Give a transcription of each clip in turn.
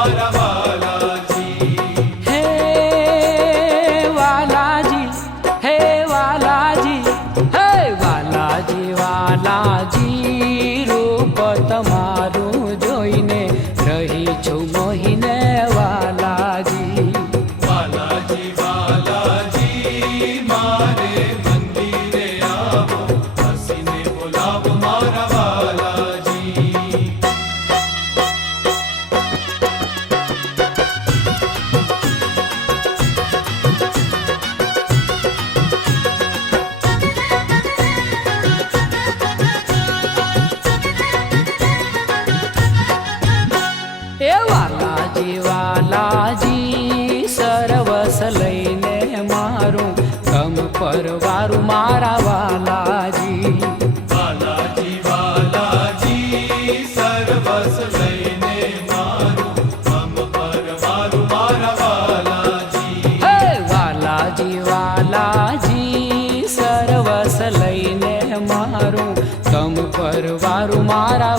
Para Valaji Valaji સરવસ લઈને મારું ગમ પરવારું મારા વાલાજી. સર્વસ લઈને મારું હે વાલાજી વાલાજી સરવસ લઈને મારું ગમ પરવારું મારા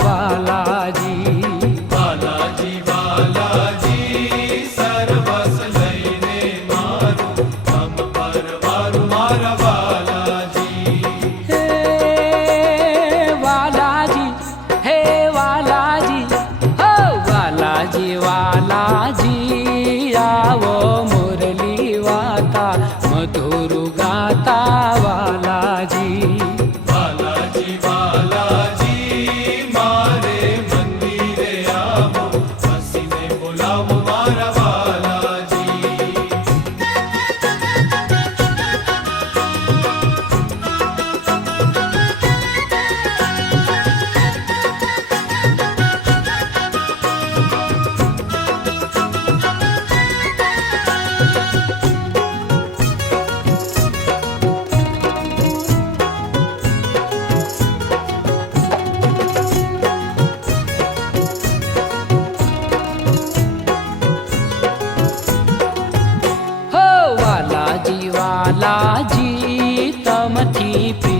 நீ